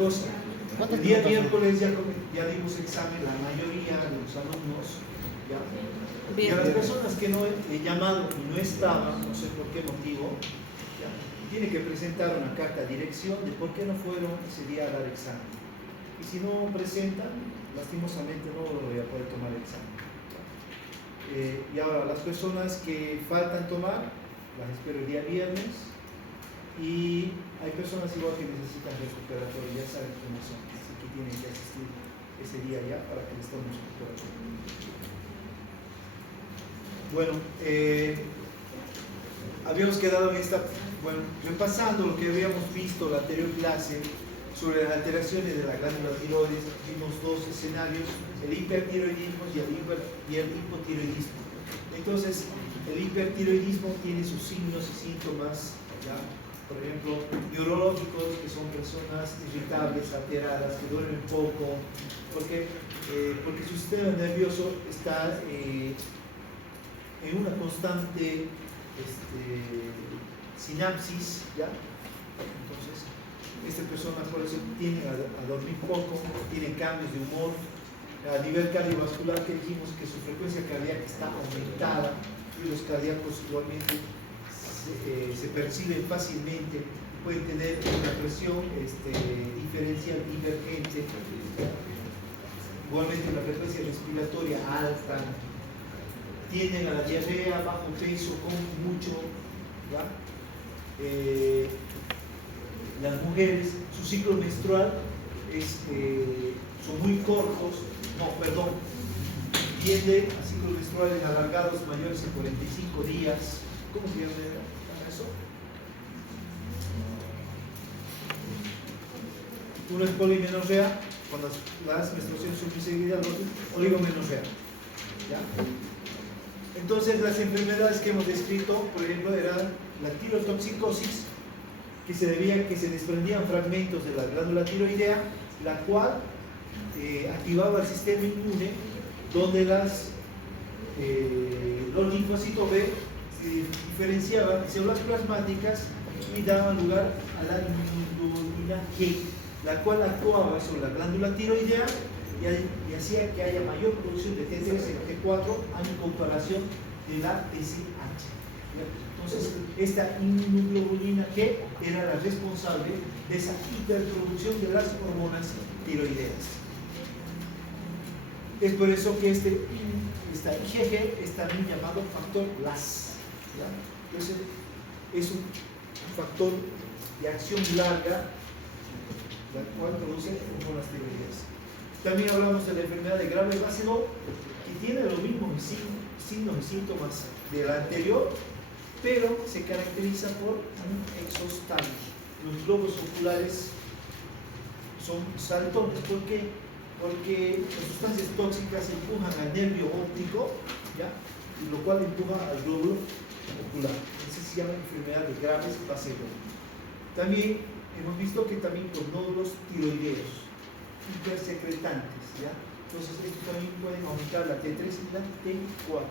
cosa. El día miércoles ya dimos examen la mayoría de los alumnos, ¿ya? Y a las personas que no he llamado y no estaban, no sé por qué motivo, ¿ya? Tiene que presentar una carta a dirección de por qué no fueron ese día a dar examen. Y si no presentan, lastimosamente no voy a poder tomar el examen. Y ahora, las personas que faltan tomar, las espero el día viernes. Y hay personas igual que necesitan recuperatorio, ya saben cómo son, así que tienen que asistir ese día ya para que les tomen su recuperatorio. Bueno, habíamos quedado en repasando lo que habíamos visto en la anterior clase sobre las alteraciones de la glándula tiroides. Vimos dos escenarios, el hipertiroidismo y el hipotiroidismo. Entonces, el hipertiroidismo tiene sus signos y síntomas, ¿ya? Por ejemplo, neurológicos, que son personas irritables, alteradas, que duermen poco, porque su sistema nervioso está en una constante sinapsis, ¿ya? Entonces, estas personas por eso tienden a dormir poco, tienen cambios de humor. A nivel cardiovascular, que dijimos que su frecuencia cardíaca está aumentada y los cardíacos igualmente se perciben fácilmente, pueden tener una presión diferencial divergente, igualmente una frecuencia respiratoria alta, tienden a la diarrea, bajo peso, comen mucho, ¿ya? Las mujeres, su ciclo menstrual son muy cortos, tiende a ciclos menstruales alargados mayores de 45 días. ¿Cómo se llama eso? Uno es polimenorrea, cuando las menstruaciones son muy seguidas, el otro oligomenorrea, ¿ya? Entonces, las enfermedades que hemos descrito, por ejemplo, eran la tirotoxicosis, que se debía a que se desprendían fragmentos de la glándula tiroidea, la cual activaba el sistema inmune, donde los linfocitos B se diferenciaban en células plasmáticas y daban lugar a la inmunoglobulina G, la cual actuaba sobre la glándula tiroidea y hacía que haya mayor producción de T3 y T4 en comparación de la TSH. Entonces, esta inmunoglobulina G era la responsable de esa hiperproducción de las hormonas tiroideas. Es por eso que esta IgG es también llamado factor LAS, ¿ya? Entonces, es un factor de acción larga, la cual produce hormonas tiroideas. También hablamos de la enfermedad de Graves-Basedow, que tiene los mismos signos y síntomas de la anterior, pero se caracteriza por un exostasis. Los globos oculares son saltones. ¿Por qué? Porque las sustancias tóxicas empujan al nervio óptico, ¿ya? Y lo cual empuja al glóbulo ocular. Eso se llama enfermedad de Graves-Basedow. También hemos visto que también los nódulos tiroideos hipersecretantes, ¿ya? Entonces estos también pueden aumentar la T3 y la T4.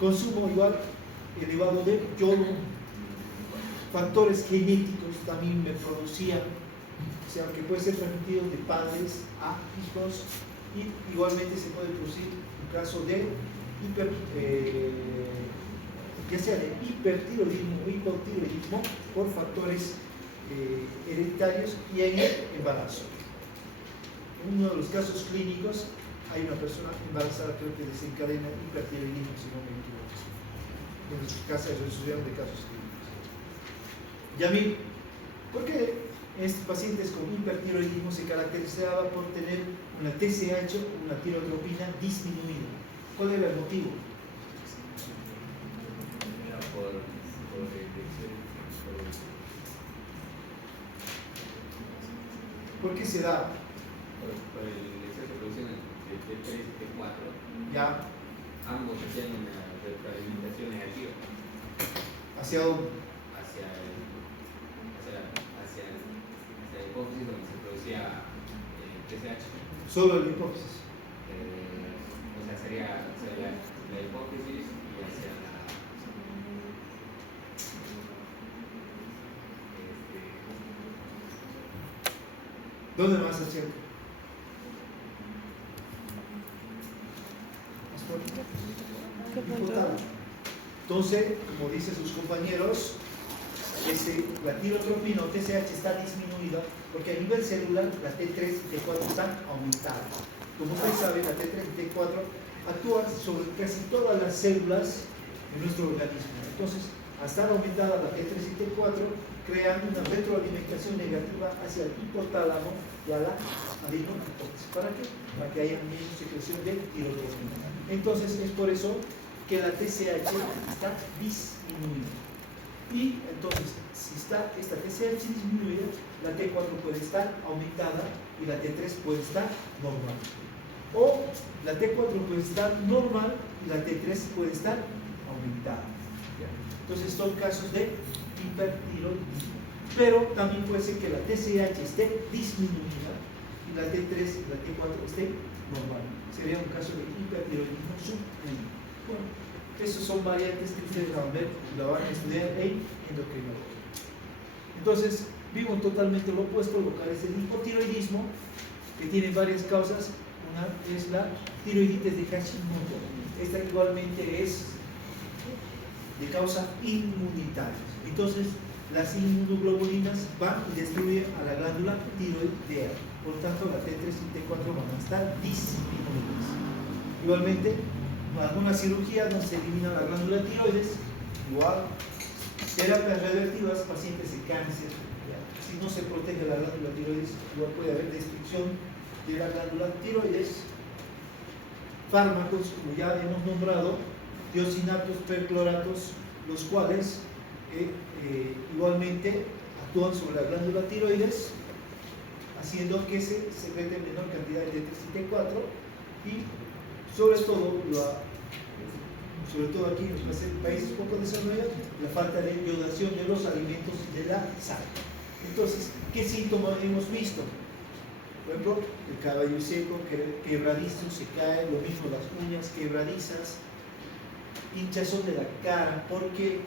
Consumo igual elevado de yodo, factores genéticos también me producían, o sea, que puede ser transmitido de padres a hijos, y igualmente se puede producir un caso de ya sea de hipertiroidismo o hipotiroidismo por factores hereditarios y en el embarazo. En uno de los casos clínicos hay una persona embarazada, creo que desencadena hipertiroidismo, si no me equivoco. En nuestros casos estudiaron de casos clínicos. Yamil, ¿por qué estos pacientes con hipertiroidismo se caracterizaba por tener una TSH, una tirotropina disminuida? ¿Cuál era el motivo? ¿Por qué se da? Por el exceso de producción de T3 y T4. Ya. Ambos hacían una retroalimentación negativa. ¿Hacia dónde? Hacia la hipófisis, donde se producía TSH. Solo la hipófisis. O sea, sería la hipófisis y hacia la ¿Dónde más se acerca? Hipotálamo. Entonces, como dicen sus compañeros, la tirotropina o TSH está disminuida porque a nivel celular la T3 y T4 están aumentadas. Como ustedes saben, la T3 y T4 actúan sobre casi todas las células de nuestro organismo. Entonces, al estar aumentada la T3 y T4, crean una retroalimentación negativa hacia el hipotálamo y a la adenocorteza. ¿Para qué? Para que haya menos secreción de tirotropina. Entonces, es por eso que la TSH está disminuida. Y entonces, si está esta TSH disminuida, la T4 puede estar aumentada y la T3 puede estar normal. O la T4 puede estar normal y la T3 puede estar aumentada. Entonces, son casos de hipertiroidismo. Pero también puede ser que la TSH esté disminuida y la T3 y la T4 esté normal. Sería un caso de hipertiroidismo subclínico. Bueno, esas son variantes que ustedes van a ver y lo van a estudiar en endocrinología. Entonces, vimos totalmente lo opuesto, lo que es el hipotiroidismo, que tiene varias causas. Una es la tiroiditis de Hashimoto. Esta igualmente es de causa inmunitaria. Entonces, las inmunoglobulinas van y destruyen a la glándula tiroidea. Por tanto, la T3 y T4 van a estar disminuidas. Igualmente, alguna cirugía donde se elimina la glándula tiroides, igual, terapias revertivas, pacientes de cáncer. Si no se protege la glándula tiroides, igual puede haber destrucción de la glándula tiroides. Fármacos, como ya hemos nombrado, diosinatos, percloratos, los cuales igualmente actúan sobre la glándula tiroides, haciendo que se secrete menor cantidad de T3 y T4 y sobre todo aquí en los países poco desarrollados, la falta de iodación de los alimentos y de la sal. Entonces, ¿qué síntomas hemos visto? Por ejemplo, el cabello seco, quebradizo, se cae, lo mismo las uñas quebradizas, hinchazón de la cara, porque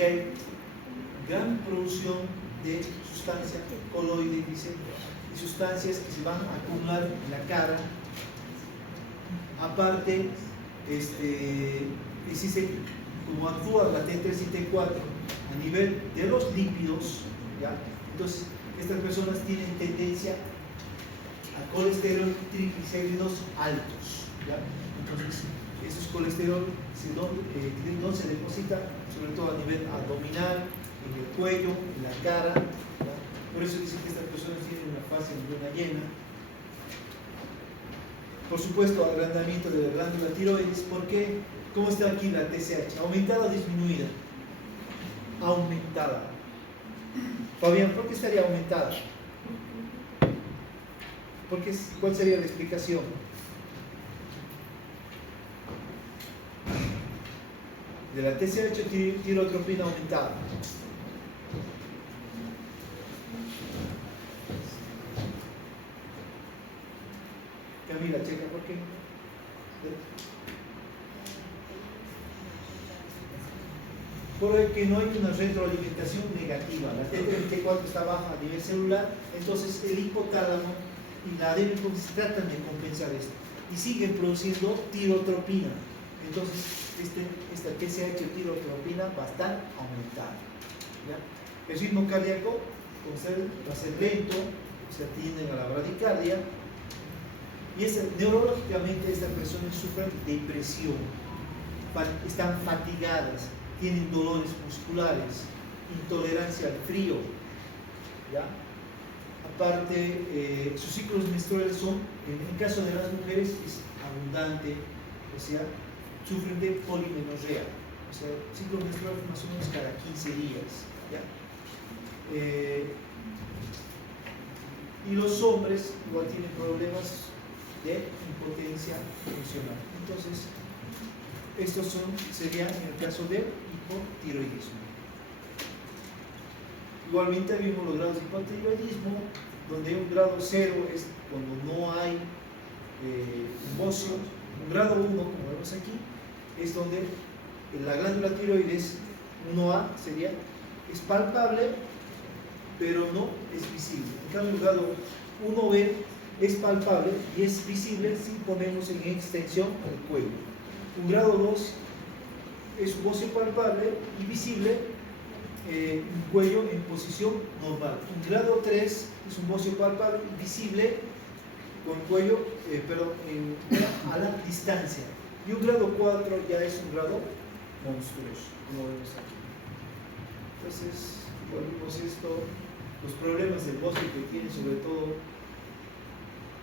hay gran producción de sustancias coloides, dicen, y sustancias que se van a acumular en la cara. Aparte, existe, como actúa la T3 y T4 a nivel de los lípidos, ¿ya? Entonces estas personas tienen tendencia a colesterol y triglicéridos altos, ¿ya? Entonces esos colesterol no se depositan sobre todo a nivel abdominal, en el cuello, en la cara, ¿ya? Por eso dicen que estas personas tienen una fase de luna llena. Por supuesto, agrandamiento de la glándula tiroides. ¿Por qué? ¿Cómo está aquí la TSH? ¿Aumentada o disminuida? Aumentada. Fabián, ¿por qué estaría aumentada? ¿Cuál sería la explicación? De la TSH tirotropina aumentada. Camila, checa, ¿por qué? Porque no hay una retroalimentación negativa. La T3 y T4 está baja a nivel celular, entonces el hipotálamo y la adenocorteza tratan de compensar esto y siguen produciendo tirotropina. Entonces, esta TSH tirotropina va a estar aumentada, ¿ya? El ritmo cardíaco va a ser lento, se atienden a la bradicardia. Y neurológicamente estas personas sufren depresión, están fatigadas, tienen dolores musculares, intolerancia al frío, ¿ya? Aparte, sus ciclos menstruales son, en el caso de las mujeres, es abundante, o sea, sufren de polimenorrea, o sea, ciclos menstruales más o menos cada 15 días, ¿ya? Y los hombres igual tienen problemas de impotencia funcional. Entonces, estos serían en el caso del hipotiroidismo. Igualmente vimos los grados de hipotiroidismo, donde un grado 0 es cuando no hay bocio. Un grado 1, como vemos aquí, es donde la glándula tiroides 1A es palpable, pero no es visible. En cambio, el grado 1B es palpable y es visible si ponemos en extensión el cuello. Un grado 2 es un bocio palpable y visible, un cuello en posición normal. Un grado 3 es un bocio palpable y visible con cuello, a la distancia. Y un grado 4 ya es un grado monstruoso, como vemos aquí. Entonces, volvemos esto, los problemas del bocio que tiene, sobre todo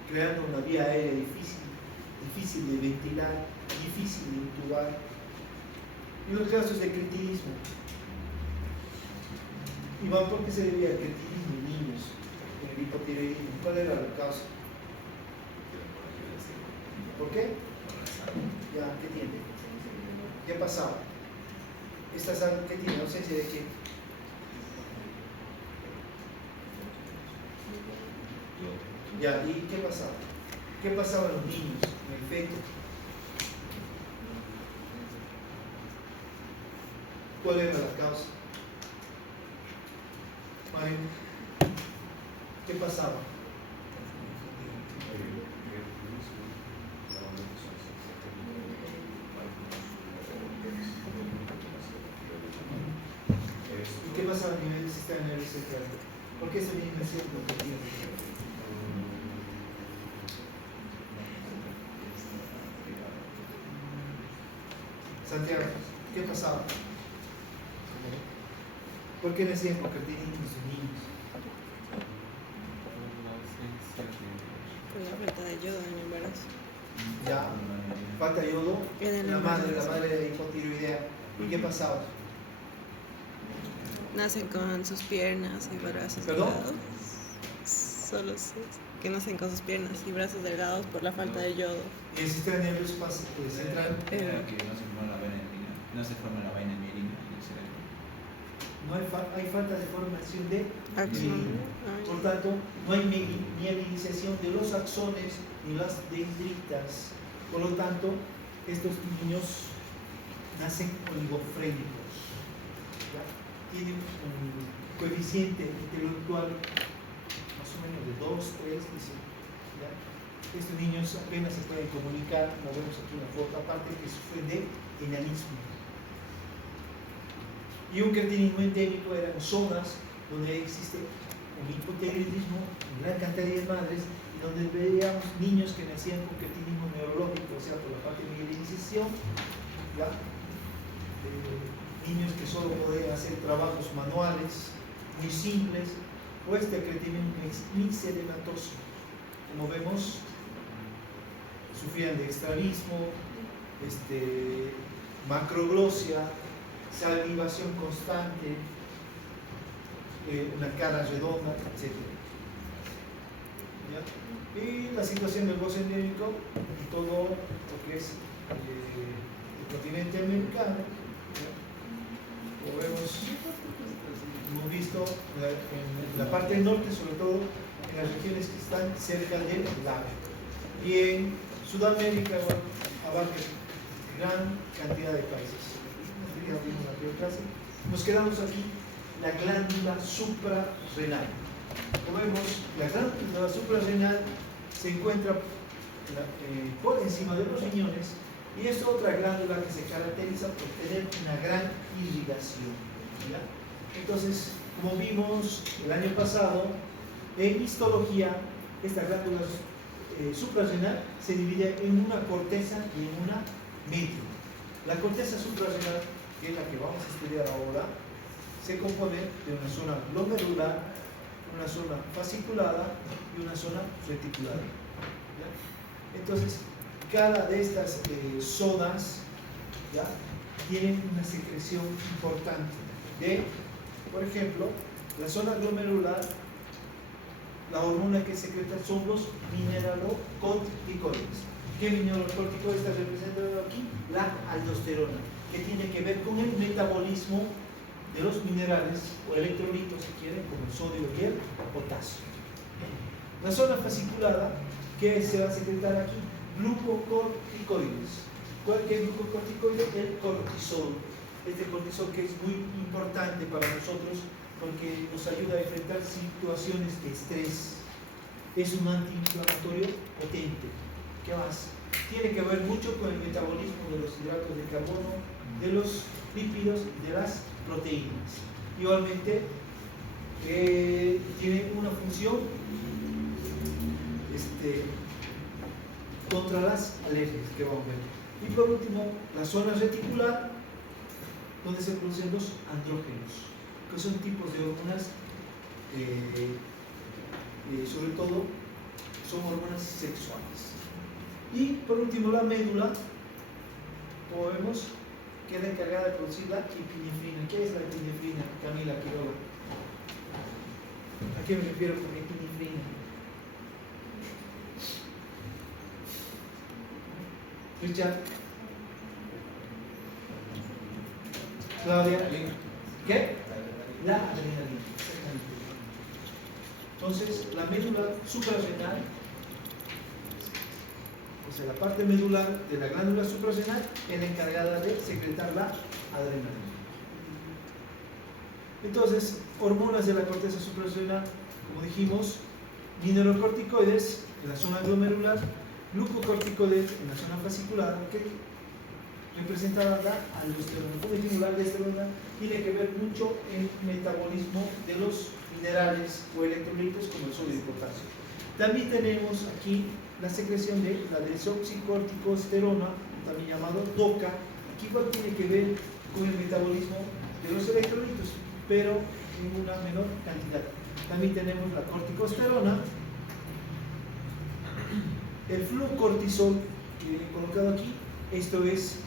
creando una vía aérea difícil de ventilar, difícil de intubar, y los casos de cretinismo. Iván, ¿por qué se debía al cretinismo en niños, en el hipotiroidismo? ¿Cuál era la causa? ¿Por qué? Ya, ¿qué tiene? ¿Qué pasaba? ¿Qué tiene? ¿Ausencia de qué? Ya, ¿y qué pasaba? ¿Qué pasaba en los niños, en el feto? ¿Cuál era la causa? Mario, ¿qué pasaba? ¿Y qué pasaba a nivel del sistema nervioso central? ¿Por qué se viene haciendo lo que tiene? Santiago, ¿qué pasaba? ¿Por qué nacían con cretinismo sus niños? Por la falta de yodo en el embarazo. Ya, falta yodo, la madre de hipotiroidea. ¿Y qué pasaba? Nacen con sus piernas y brazos ¿Perdón? delgados. Solo que nacen con sus piernas y brazos delgados por la falta de yodo. Y el sistema nervioso central Era que no se forma la vaina mielina, no se forma la vaina mielina en el cerebro. no hay falta de formación de Axón. mielina. Por tanto, no hay mielinización de los axones ni las dendritas. Por lo tanto, estos niños nacen oligofrénicos. ¿Ya? Tienen un coeficiente intelectual más o menos de 2, 3, dice. ¿Ya? Estos niños apenas se pueden comunicar, como vemos aquí en la foto, aparte que sufren de enanismo. Y un cretinismo endémico eran zonas donde existe un hipotiroidismo en gran cantidad de madres y donde veíamos niños que nacían con cretinismo neurológico, o sea, por la parte de mielinización, ¿ya? Niños que solo podían hacer trabajos manuales muy simples, o este cretinismo mixedematoso, como vemos, sufrían de estrabismo, macroglosia, salivación constante, una cara redonda, etc. ¿Ya? Y la situación del bocio endémico y todo lo que es el continente americano, ¿ya? Como hemos visto en la parte del norte, sobre todo en las regiones que están cerca del lago. Y en Sudamérica abarca gran cantidad de países. Nos quedamos aquí, la glándula suprarrenal. Como vemos, la glándula suprarrenal se encuentra por encima de los riñones y es otra glándula que se caracteriza por tener una gran irrigación. ¿Ya? Entonces, como vimos el año pasado, en histología, esta glándula suprarrenal se divide en una corteza y en una media. La corteza suprarrenal, que es la que vamos a estudiar ahora, se compone de una zona glomerular, una zona fasciculada y una zona reticulada. ¿Ya? Entonces, cada de estas zonas, ¿ya?, tienen una secreción importante de, por ejemplo, la zona glomerular. La hormona que secreta son los mineralocorticoides. ¿Qué mineralocorticoides está representado aquí? La aldosterona, que tiene que ver con el metabolismo de los minerales o electrolitos, si quieren, como el sodio y el potasio. La zona fasciculada, que se va a secretar aquí, glucocorticoides. ¿Cuál que es el glucocorticoide? El cortisol. Este cortisol que es muy importante para nosotros porque nos ayuda a enfrentar situaciones de estrés. Es un antiinflamatorio potente. ¿Qué más? Tiene que ver mucho con el metabolismo de los hidratos de carbono, de los lípidos y de las proteínas. Igualmente, tiene una función contra las alergias que vamos a ver. Y por último, la zona reticular, donde se producen los andrógenos, que son tipos de hormonas, sobre todo son hormonas sexuales. Y por último, la médula, como vemos, queda encargada de producir la epinefrina. ¿Qué es la epinefrina, Camila Quiroga? ¿A qué me refiero con epinefrina? Richard, Claudia, ¿qué? La adrenalina, exactamente. Entonces, la médula suprarrenal, o sea, la parte medular de la glándula suprarrenal es la encargada de secretar la adrenalina. Entonces, hormonas de la corteza suprarrenal, como dijimos, mineralocorticoides en la zona glomerular, glucocorticoides en la zona fascicular, que representa la aldosterona. Como dijimos, la aldosterona tiene que ver mucho en el metabolismo de los minerales o electrolitos como el sodio y el potasio. También tenemos aquí la secreción de la desoxicorticosterona, también llamado DOCA. Aquí igual tiene que ver con el metabolismo de los electrolitos, pero en una menor cantidad. También tenemos la corticosterona, el flucortisol que he colocado aquí. Esto es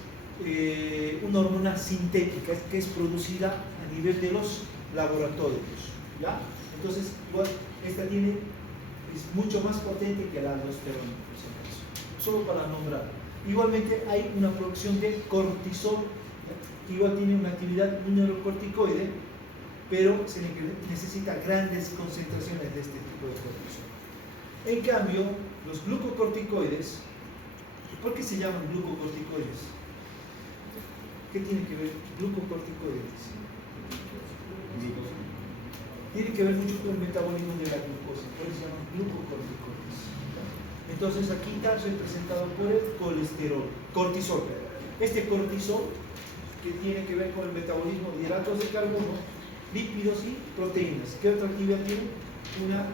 una hormona sintética que es producida a nivel de los laboratorios, ¿ya? Entonces, igual, esta es mucho más potente que la aldosterona, por si acaso, solo para nombrar. Igualmente hay una producción de cortisol, ¿ya? Que igual tiene una actividad mineralocorticoide, pero se necesita grandes concentraciones de este tipo de cortisol. En cambio, los glucocorticoides, ¿por qué se llaman glucocorticoides? ¿Qué tiene que ver glucocorticoides? Tiene que ver mucho con el metabolismo de la glucosa, por eso se llaman glucocorticoides. Entonces aquí está representado por el cortisol. Este cortisol que tiene que ver con el metabolismo de hidratos de carbono, lípidos y proteínas. ¿Qué otra actividad tiene? Una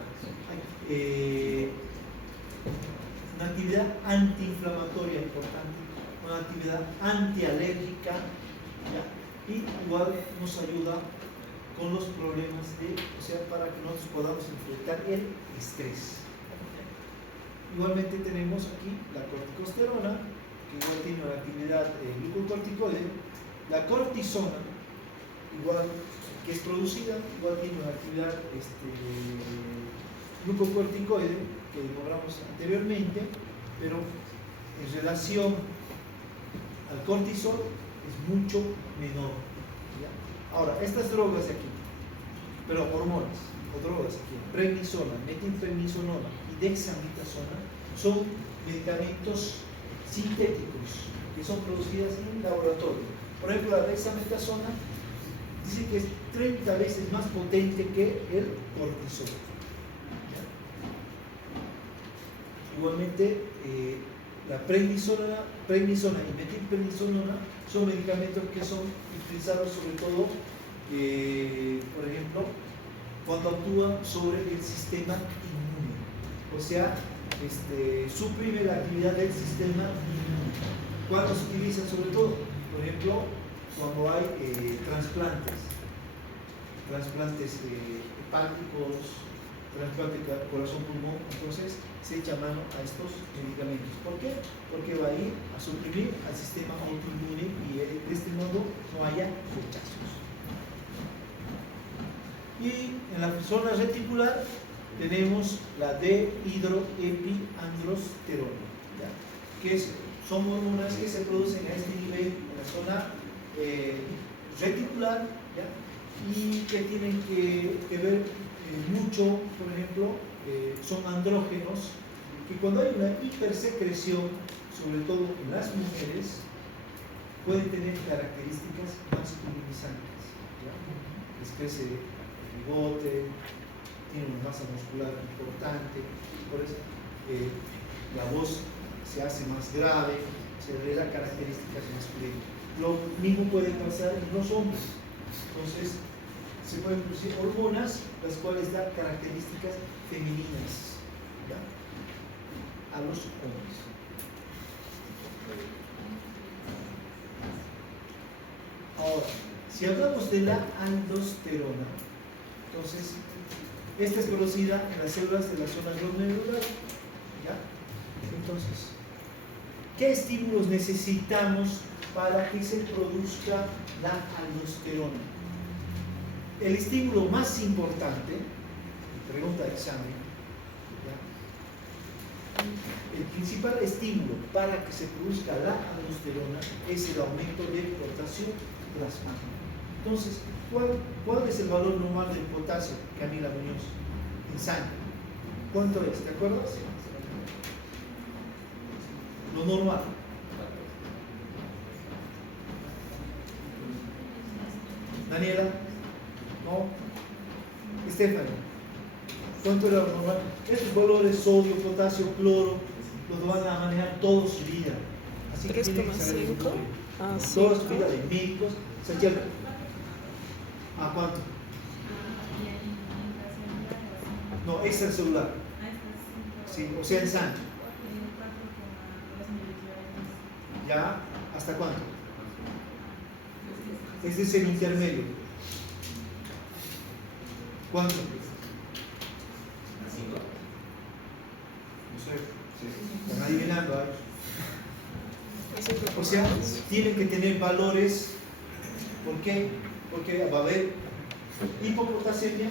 actividad antiinflamatoria importante, una actividad antialérgica, ¿ya? Y igual nos ayuda con los problemas para que nosotros podamos enfrentar el estrés. Igualmente tenemos aquí la corticosterona, que igual tiene una actividad glucocorticoide, la cortisona, igual que es producida, igual tiene una actividad glucocorticoide, que nombramos anteriormente, pero en relación al cortisol es mucho menor, ¿ya? Ahora, estas drogas aquí, pero hormonas o drogas aquí, prednisona, metilprednisolona y dexametasona, son medicamentos sintéticos que son producidas en laboratorio. Por ejemplo, la dexametasona dice que es 30 veces más potente que el cortisol. Igualmente, la prednisona y metilprednisolona son medicamentos que son utilizados sobre todo, por ejemplo, cuando actúan sobre el sistema inmune. O sea, suprime la actividad del sistema inmune. ¿Cuándo se utilizan sobre todo? Por ejemplo, cuando hay trasplantes hepáticos, trasplante de corazón-pulmón, entonces se echa mano a estos medicamentos. ¿Por qué? Porque va a ir a suprimir al sistema autoinmune y de este modo no haya rechazos. Y en la zona reticular tenemos la dehidroepiandrosterona, que son hormonas que se producen a este nivel en la zona reticular, ¿ya? Y que tienen que ver mucho, por ejemplo, son andrógenos, que cuando hay una hipersecreción, sobre todo en las mujeres, pueden tener características masculinizantes, ¿ya? Les crece bigote, tiene una masa muscular importante, por eso la voz se hace más grave, se le da características masculinas. Lo mismo puede pasar en los hombres. Entonces, se pueden producir hormonas las cuales dan características femeninas, ¿ya?, a los hombres. Ahora, si hablamos de la aldosterona, entonces esta es conocida en las células de la zona glomerular, ¿ya? Entonces, ¿qué estímulos necesitamos para que se produzca la aldosterona? El estímulo más importante, pregunta de examen, ¿ya?, el principal estímulo para que se produzca la aldosterona es el aumento del potasio plasmático. Entonces, ¿cuál es el valor normal del potasio, Camila Muñoz, en sangre? ¿Cuánto es? ¿Te acuerdas? Lo normal. Daniela, ¿no? Stephanie, ¿cuánto era lo normal? Estos valores, sodio, potasio, cloro, los van a manejar toda su vida. Así que tienen que saber su 3,5. nombre. Ah, Toda su 5. vida de médicos. Santiago, ¿a cuánto? No, extracelular. Sí, o sea, en sangre. ¿Ya? ¿Hasta cuánto? Ese es el intermedio. ¿Cuánto? No sé. Están adivinando ahí. O sea, tienen que tener valores. ¿Por qué? Porque va a haber hipopotasemia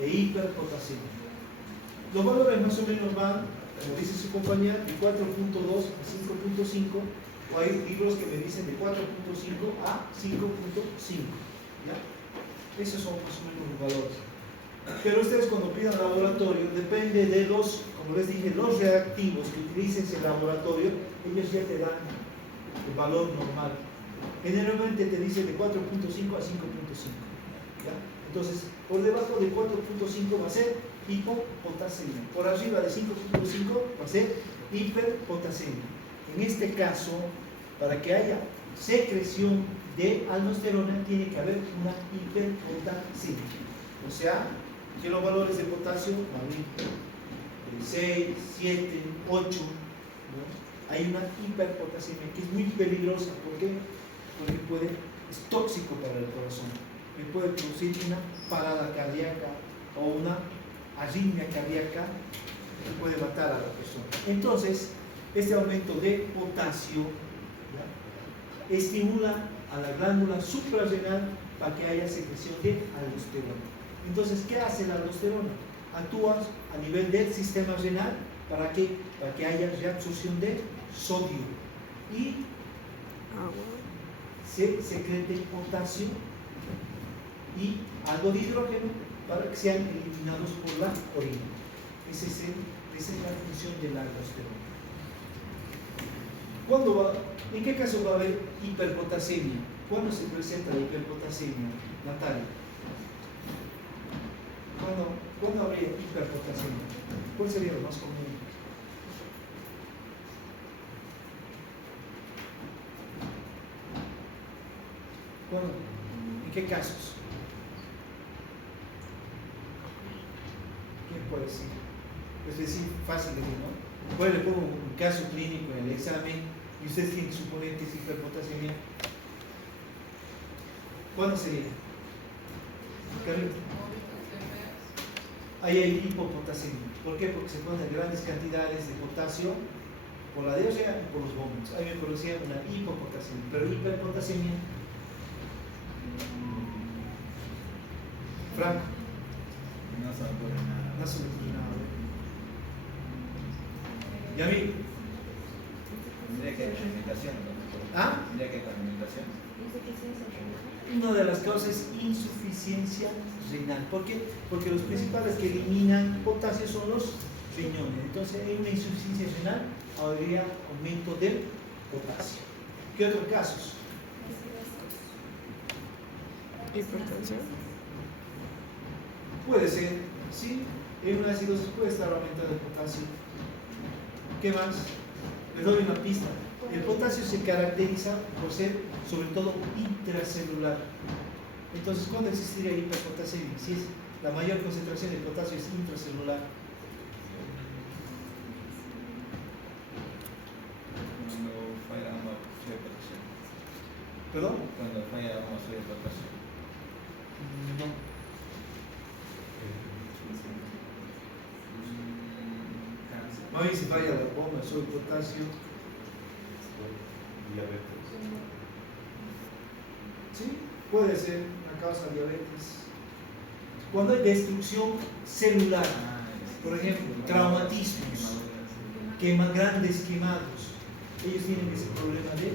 e hiperpotasemia. Los valores más o menos van, como dice su compañera, de 4.2 a 5.5, o hay libros que me dicen de 4.5 a 5.5. ¿Ya? Esos son más o menos los valores. Pero ustedes cuando pidan laboratorio, depende de los, como les dije, los reactivos que utilicen en el laboratorio, ellos ya te dan el valor normal. Generalmente te dice de 4.5 a 5.5. ¿Ya? Entonces, por debajo de 4.5 va a ser hipopotasemia. Por arriba de 5.5 va a ser hiperpotasemia. En este caso, para que haya secreción de aldosterona, tiene que haber una hiperpotasemia. O sea, que los valores de potasio van a ir 6, 7, 8. ¿No? Hay una hiperpotasemia que es muy peligrosa. ¿Por qué? Porque es tóxico para el corazón. Me puede producir una parada cardíaca o una arritmia cardíaca que puede matar a la persona. Entonces, este aumento de potasio, ¿ya?, estimula a la glándula suprarrenal para que haya secreción de aldosterona. Entonces, ¿qué hace la aldosterona? Actúa a nivel del sistema renal para que haya reabsorción de sodio y se secrete potasio y algo de hidrógeno para que sean eliminados por la orina. Esa es la función de la aldosterona. ¿En qué caso va a haber hiperpotasemia? ¿Cuándo se presenta la hiperpotasemia, Natalia? ¿Cuándo habría hiperpotasemia? ¿Cuál sería lo más común? ¿Cuándo? ¿En qué casos? ¿Quién puede decir? Es decir, fácil de decir, ¿no? Pues le pongo un caso clínico en el examen y ustedes tienen que suponer que es hiperpotasemia. ¿Cuándo sería? Ahí hay hipopotasemia. ¿Por qué? Porque se ponen grandes cantidades de potasio por la diarrea y por los vómitos. Ahí me producía una hipopotasemia. Pero hiperpotasemia, Franco, No se me ocurre nada. no se me ocurre nada. ¿Y a mí? Tendría que haber alimentación, ¿no? ¿Ah? Tendría que haber alimentación. Una de las causas es insuficiencia renal. ¿Por qué? Porque los principales que eliminan potasio son los riñones. Entonces, en una insuficiencia renal habría aumento del potasio. ¿Qué otros casos? Hipertensión. Puede ser, sí, en una acidosis puede estar aumentando el potasio. ¿Qué más? Les doy una pista. El potasio se caracteriza por ser, sobre todo, intracelular. Entonces, ¿cuándo existiría hiperpotasemia? Si es la mayor concentración de potasio es intracelular. Cuando falla una soy de potasio. ¿Perdón? Cuando falla una soy de potasio. No. Cáncer. Más bien si falla la bomba, soy potasio. Diabetes. Sí, puede ser una causa de diabetes. Cuando hay destrucción celular, por ejemplo, traumatismos, grandes quemados, ellos tienen ese problema de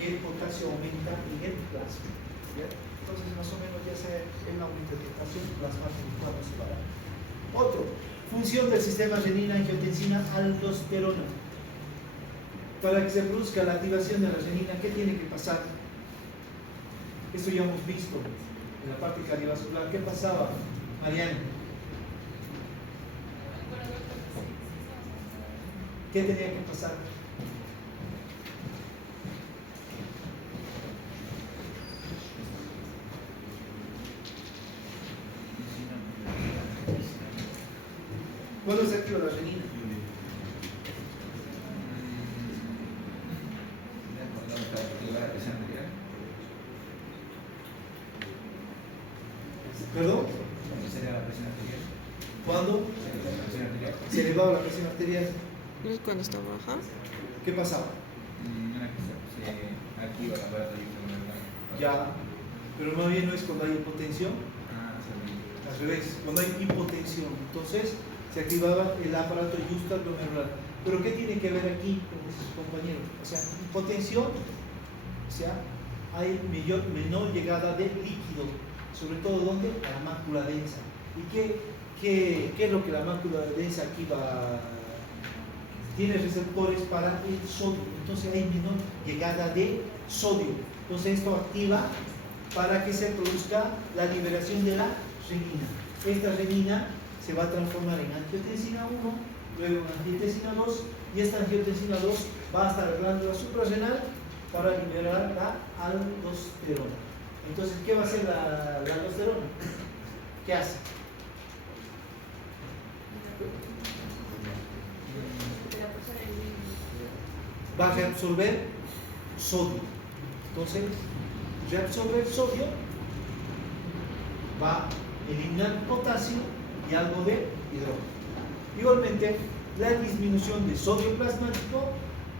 que el potasio aumenta en el plasma. ¿Ya? Entonces, más o menos ya sea el aumento de potasio plasmático cuando se va. Otro, función del sistema renina-angiotensina-aldosterona. Para que se produzca la activación de la renina, ¿qué tiene que pasar? Esto ya hemos visto en la parte cardiovascular. ¿Qué pasaba, Mariana? ¿Qué tenía que pasar? ¿Cuándo se activa la renina? ¿Perdón? ¿Cuándo sería la presión arterial? ¿Cuándo ¿Sería la presión arterial? se elevaba la presión arterial? ¿No es cuando está baja? ¿Qué pasaba? Una que se activa el aparato yuxtaglobal. Ya, pero más bien no es cuando hay hipotensión, Ah, sí. al revés, cuando hay hipotensión, entonces se activaba el aparato yuxtaglomerular. Pero ¿qué tiene que ver aquí con sus compañeros? O sea, hipotensión, o sea, hay menor llegada de líquido, sobre todo ¿dónde? A la mácula densa. ¿Y qué es lo que la mácula densa aquí va? Tiene receptores para el sodio, entonces hay menor llegada de sodio. Entonces esto activa para que se produzca la liberación de la renina. Esta renina se va a transformar en angiotensina 1, luego en angiotensina 2, y esta angiotensina 2 va hasta la glándula suprarrenal para liberar la aldosterona. Entonces, ¿qué va a hacer la aldosterona? ¿Qué hace? Va a reabsorber sodio. Entonces, reabsorber sodio va a eliminar potasio y algo de hidrógeno. Igualmente, la disminución de sodio plasmático,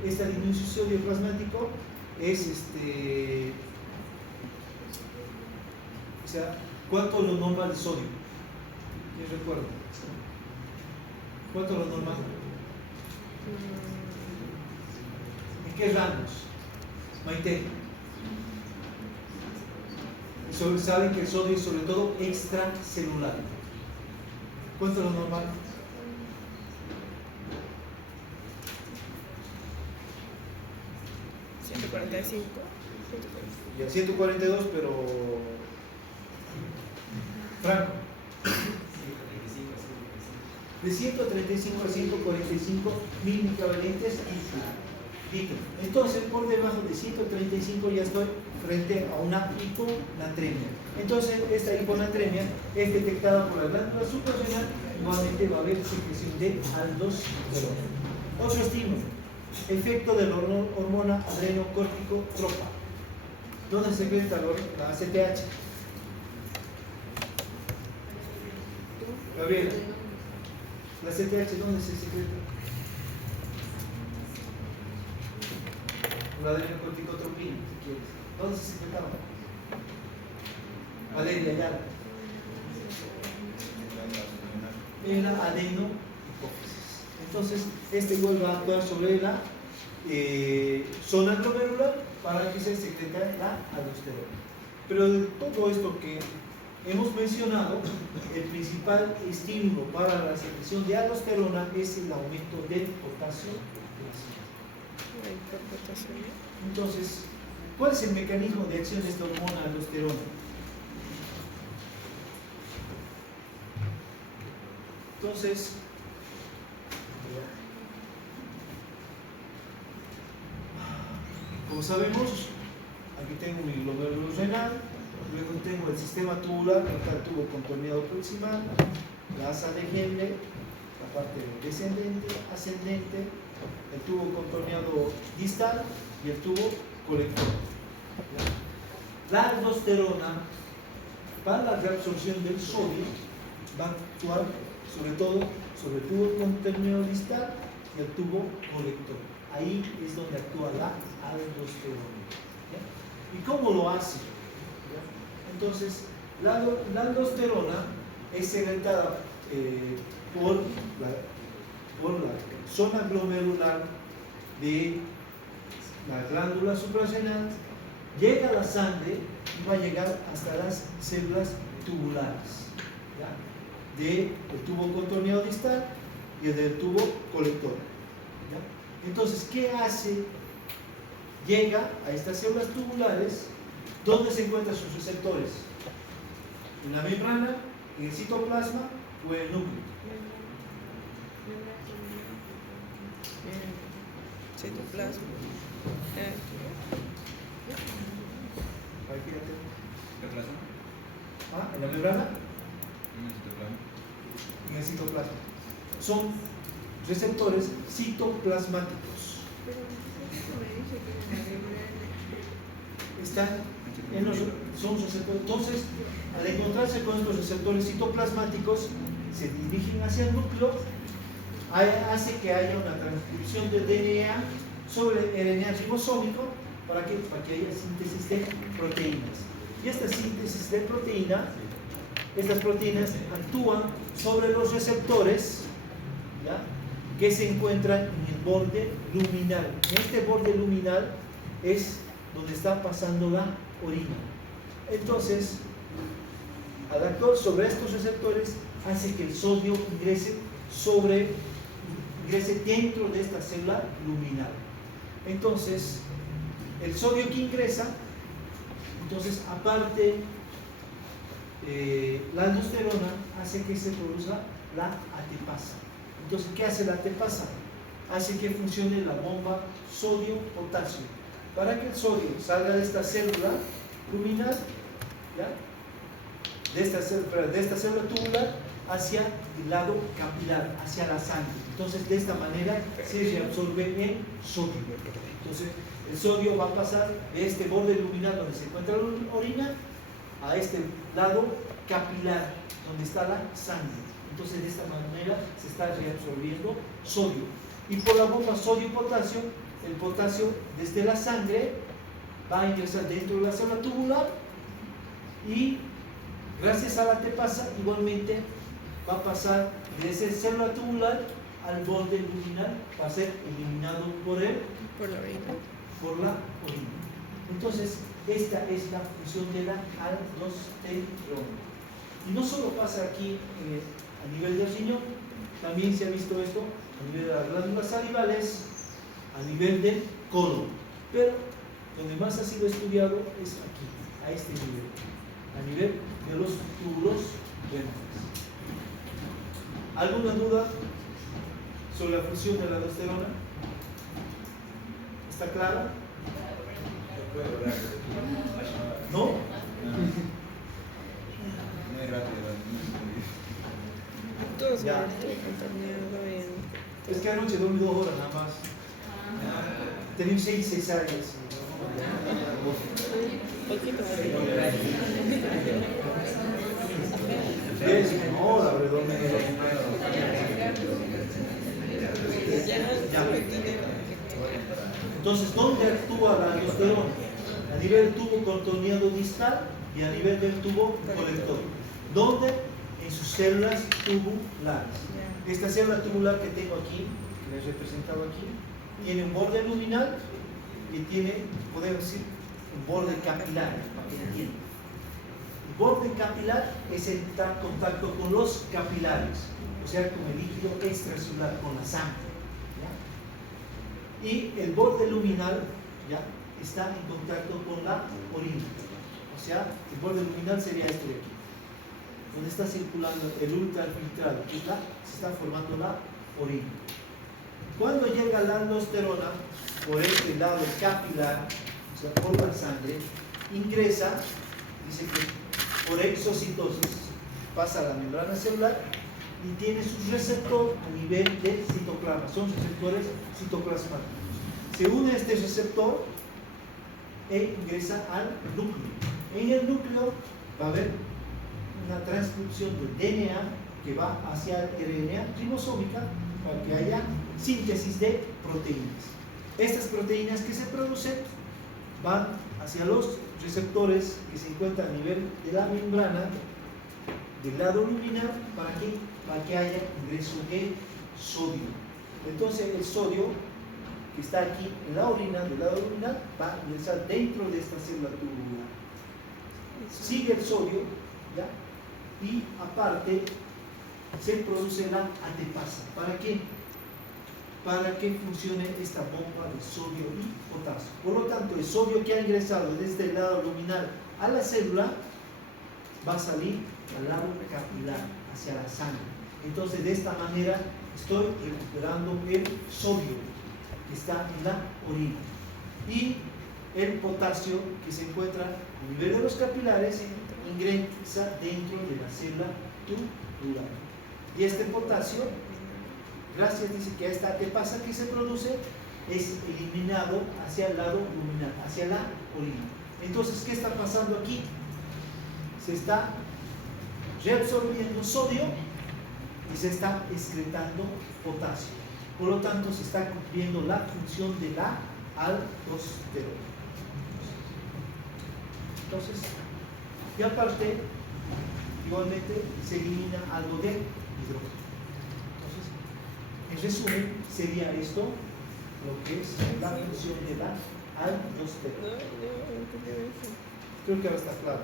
esta disminución de sodio plasmático es o sea, ¿cuánto es lo normal de sodio? ¿Quién recuerda? ¿Cuánto es lo normal? ¿En qué rangos? Maite. Saben que el sodio es sobre todo extracelular. ¿Cuánto es lo normal? Y el 142, pero Franco. De 135 a 145 mil microvalentes litro. Entonces, por debajo de 135 ya estoy frente a una hiponatremia. Entonces, esta hiponatremia es detectada por la glándula suprarrenal, igualmente va a haber secreción de aldosterona. Otro estímulo, efecto de la hormona adrenocórtico-tropa. ¿Dónde se secreta la ACTH? Gabriela, ¿la ACTH dónde se secreta? La adrenocorticotropina, si quieres. ¿Dónde se secretaba? Valeria Ayala. En la adenocófisis. Entonces, este igual va a actuar sobre la zona glomerular para que se secrete la aldosterona. Pero de todo esto que hemos mencionado, el principal estímulo para la secreción de aldosterona es el aumento del potasio. Entonces, ¿cuál es el mecanismo de acción de esta hormona aldosterona? Entonces, como sabemos, aquí tengo mi glomérulo renal, luego tengo el sistema tubular, que está el tubo contorneado proximal, la asa de Henle, la parte descendente, ascendente, el tubo contorneado distal y el tubo colector. La aldosterona, para la reabsorción del sodio, va a actuar sobre todo sobre el tubo contorneado distal y el tubo colector. Ahí es donde actúa la aldosterona. ¿Ya? ¿Y cómo lo hace? ¿Ya? Entonces, la aldosterona es secretada por la zona glomerular de la glándula suprarrenal, llega a la sangre y va a llegar hasta las células tubulares, ¿ya? Del tubo contorneado distal y del tubo colector. ¿Ya? Entonces, ¿qué hace? Llega a estas células tubulares. ¿Dónde se encuentran sus receptores? ¿En la membrana, en el citoplasma o en el núcleo? Citoplasma. Ahí fíjate. ¿Qué plasma? Ah, en la membrana, En el citoplasma. en el citoplasma. Son receptores citoplasmáticos. Están en los, son receptores. Entonces, al encontrarse con estos receptores citoplasmáticos, se dirigen hacia el núcleo, hace que haya una transcripción del DNA sobre el RNA ribosómico. ¿Para qué? Para que haya síntesis de proteínas. Y esta síntesis de proteína, estas proteínas actúan sobre los receptores, ¿ya?, que se encuentran en el borde luminal. En este borde luminal es donde está pasando la orina. Entonces, al actuar sobre estos receptores, hace que el sodio ingrese dentro de esta célula luminal. Entonces, el sodio que ingresa, entonces aparte, la aldosterona hace que se produzca la ATPasa. Entonces, ¿qué hace la ATPasa? Hace que funcione la bomba sodio-potasio. Para que el sodio salga de esta célula luminal, ¿ya?, de esta célula tubular hacia el lado capilar, hacia la sangre. Entonces, de esta manera se reabsorbe el sodio. Entonces, el sodio va a pasar de este borde luminal donde se encuentra la orina a este lado capilar donde está la sangre. Entonces, de esta manera se está reabsorbiendo sodio. Y por la bomba sodio-potasio, el potasio desde la sangre va a ingresar dentro de la célula tubular y gracias a la ATPasa igualmente va a pasar de esa célula tubular al borde luminal para ser eliminado por la orina. Entonces, esta es la función de la aldosterona. Y no solo pasa aquí a nivel del riñón, también se ha visto esto a nivel de las glándulas salivales, a nivel del colon. Pero donde más ha sido estudiado es aquí, a este nivel, a nivel de los túbulos renales. ¿Alguna duda sobre la función de la aldosterona? ¿Está clara? ¿No? Muy rápido. Todos Ya. Es que anoche dormí 2 horas nada más. Tenía 6 cesáreas. Poquito. Una hora redonda. Ya. Entonces, ¿dónde actúa la aldosterona? A nivel del tubo contorneado distal y a nivel del tubo colector. ¿Dónde? En sus células tubulares. Esta célula tubular que tengo aquí, que les he representado aquí, tiene un borde luminal y tiene, podemos decir, un borde capilar, para que entiendan. El borde capilar es el contacto con los capilares, o sea, con el líquido extracelular, con la sangre, ¿ya? Y el borde luminal, ¿ya?, está en contacto con la orina, o sea, el borde luminal sería este de aquí. donde está circulando el ultrafiltrado, que se está formando la orina. Cuando llega la aldosterona por este lado capilar, o sea, por la sangre, ingresa, dice que por exocitosis pasa a la membrana celular y tiene su receptor a nivel de citoplasma, son receptores citoplasmáticos. Se une a este receptor e ingresa al núcleo. En el núcleo va a haber una transcripción del DNA que va hacia el RNA ribosómica para que haya síntesis de proteínas. Estas proteínas que se producen van hacia los receptores que se encuentran a nivel de la membrana del lado luminal para que haya ingreso de sodio. Entonces el sodio que está aquí en la orina, del lado luminal, va a ingresar dentro de esta célula tubular. Sigue el sodio, ¿ya? Y aparte se produce la ATPasa. ¿Para qué? Para que funcione esta bomba de sodio y potasio. Por lo tanto, el sodio que ha ingresado desde el lado luminal a la célula va a salir al lado capilar, hacia la sangre. Entonces, de esta manera estoy recuperando el sodio que está en la orina y el potasio que se encuentra a nivel de los capilares ingresa dentro de la célula tubular. Y este potasio, gracias, dice que a esta ATPasa que se produce, es eliminado hacia el lado luminal, hacia la orina. Entonces, ¿qué está pasando aquí? Se está reabsorbiendo sodio y se está excretando potasio. Por lo tanto, se está cumpliendo la función de la aldosterona. Entonces, y aparte, igualmente se elimina algo de hidrógeno. Entonces, en resumen, sería esto lo que es la función de la aldosterona. Creo que ahora está claro.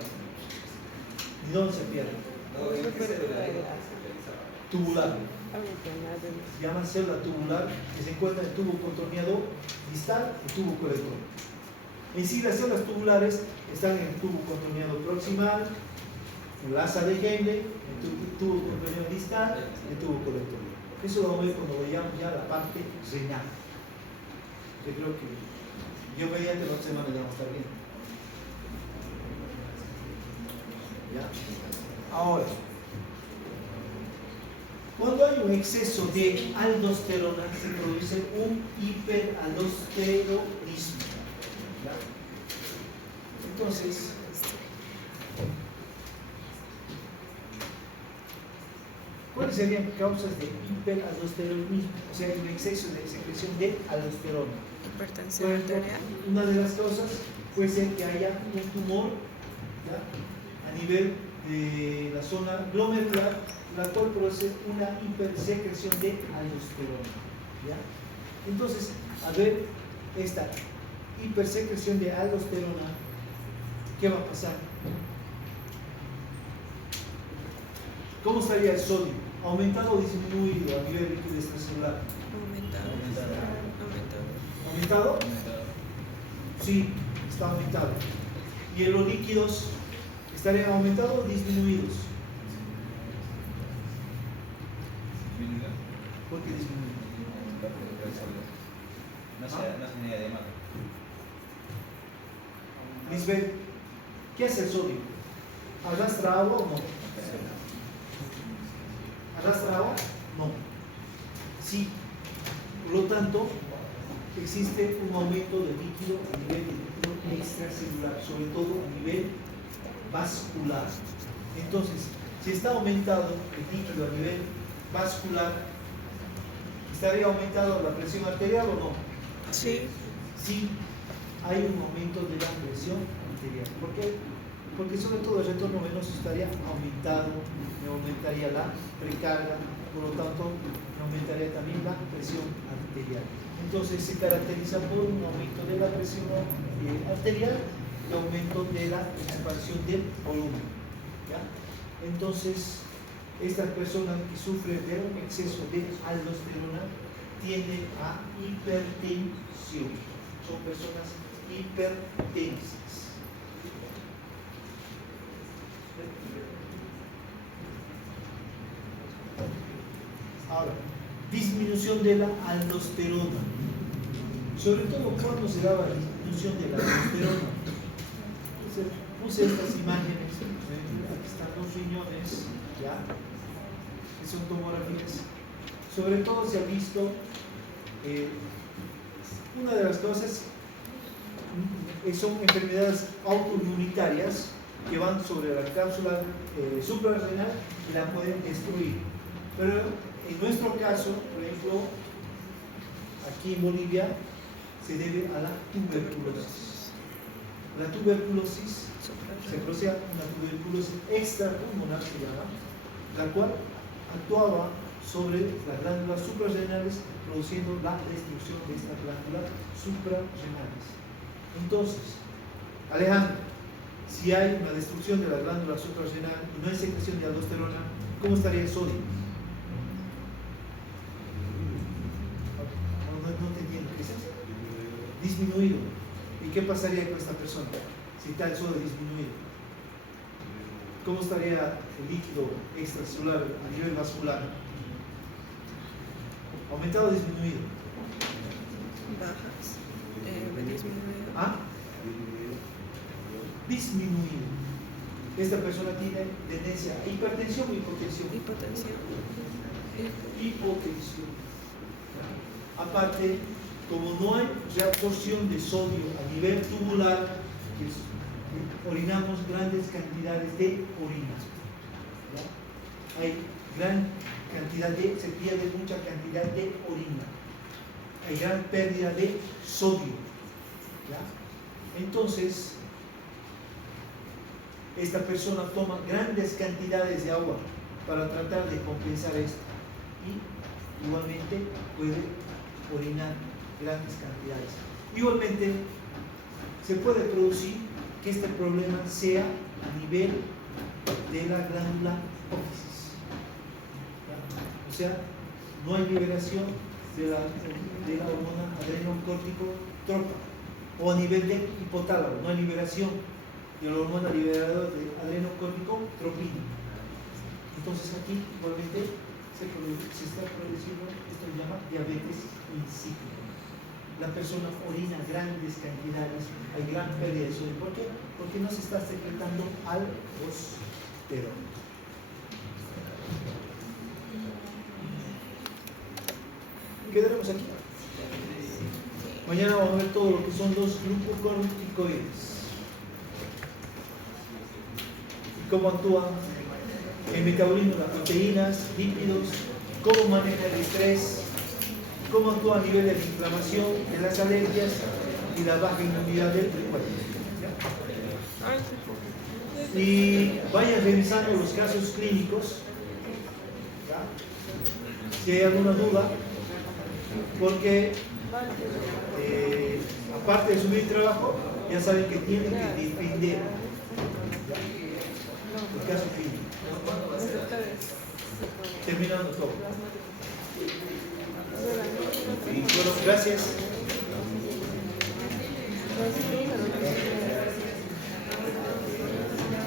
¿Y dónde se pierde? Tubular. Se llama célula tubular, que se encuentra en el tubo contorneador distal y tubo colector. En sí, las células tubulares están en el tubo contorneador proximal, en el asa de Henle, en el tubo contorneador distal y el tubo colector. Eso lo vamos a ver cuando veamos ya la parte renal. Yo creo que yo mediante la otra semana ya vamos a estar bien. ¿Ya? Ahora, cuando hay un exceso de aldosterona, se produce un hiperaldosteronismo. ¿Ya? Entonces, ¿cuáles serían causas de hiperaldosteronismo? O sea, un exceso de secreción de aldosterona. Hipertensión arterial. Una de las causas puede ser que haya un tumor, ¿ya?, a nivel de la zona glomerular, la cual produce una hipersecreción de aldosterona. ¿Ya? Entonces, al ver esta hipersecreción de aldosterona, ¿qué va a pasar? ¿Cómo estaría el sodio? ¿Aumentado o disminuido a nivel líquido extracelular? ¿Aumentado? Sí, está aumentado. ¿Y en los líquidos estarían aumentados o disminuidos? ¿Por qué disminuidos? No se niega de más. Lisbeth, ¿qué hace el sodio? ¿Arrastra agua o no? ¿Arrastra agua? No. Sí. Por lo tanto, existe un aumento de líquido a nivel de líquido extracelular, sobre todo a nivel vascular. Entonces, si está aumentado el líquido a nivel vascular, ¿estaría aumentado la presión arterial o no? Sí. Sí, hay un aumento de la presión arterial. ¿Por qué? Porque sobre todo el retorno venoso estaría aumentado, me aumentaría la precarga, por lo tanto, me aumentaría también la presión arterial. Entonces se caracteriza por un aumento de la presión arterial y aumento de la expansión del volumen. ¿Ya? Entonces, estas personas que sufren de un exceso de aldosterona tienden a hipertensión. Son personas hipertensas. disminución de la aldosterona. Sobre todo cuando se daba la disminución de la aldosterona. Entonces, puse estas imágenes, aquí están los riñones, ¿ya? Que son tomografías. Sobre todo se ha visto una de las cosas son enfermedades autoinmunitarias que van sobre la cápsula suprarrenal y la pueden destruir. Pero en nuestro caso, por ejemplo, aquí en Bolivia, se debe a la tuberculosis. La tuberculosis se produce una tuberculosis extrapulmonar, se llama, la cual actuaba sobre las glándulas suprarrenales, produciendo la destrucción de estas glándulas suprarrenales. Entonces, Alejandro, si hay una destrucción de la glándula suprarrenal y no hay secreción de aldosterona, ¿cómo estaría el sodio? No te entiendo. ¿Qué es eso? Disminuido. ¿Y qué pasaría con esta persona si está el sodio disminuido? ¿Cómo estaría el líquido extracelular a nivel vascular? ¿Aumentado o disminuido? Bajas. Disminuido. ¿Ah? Disminuido. Esta persona tiene tendencia a hipertensión o hipotensión. Hipotensión. Hipotensión. Aparte, como no hay reabsorción de sodio a nivel tubular, orinamos grandes cantidades de orina. ¿Ya? Hay gran cantidad se pierde mucha cantidad de orina. Hay gran pérdida de sodio. ¿Ya? Entonces, esta persona toma grandes cantidades de agua para tratar de compensar esto. Y igualmente puede orinar grandes cantidades. Igualmente, se puede producir que este problema sea a nivel de la glándula hipófisis. O sea, no hay liberación de la hormona adrenocórtico-tropa, o a nivel de hipotálamo, no hay liberación de la hormona liberadora de adrenocórtico-tropina. Entonces aquí igualmente se está produciendo, esto se llama diabetes insípida. La persona orina grandes cantidades, hay gran pérdida de sodio. ¿Por qué? Porque no se está secretando aldosterona. Quedaremos aquí. Mañana vamos a ver todo lo que son los glucocorticoides. Cómo actúan el metabolismo de las proteínas, lípidos, cómo maneja el estrés, cómo actúa a nivel de la inflamación, de las alergias y la baja inmunidad del cuerpo. Y vayan revisando los casos clínicos, ¿ya? Si hay alguna duda, porque aparte de subir trabajo, ya saben que tienen que defender el caso clínico. Terminando todo. Y bueno, gracias.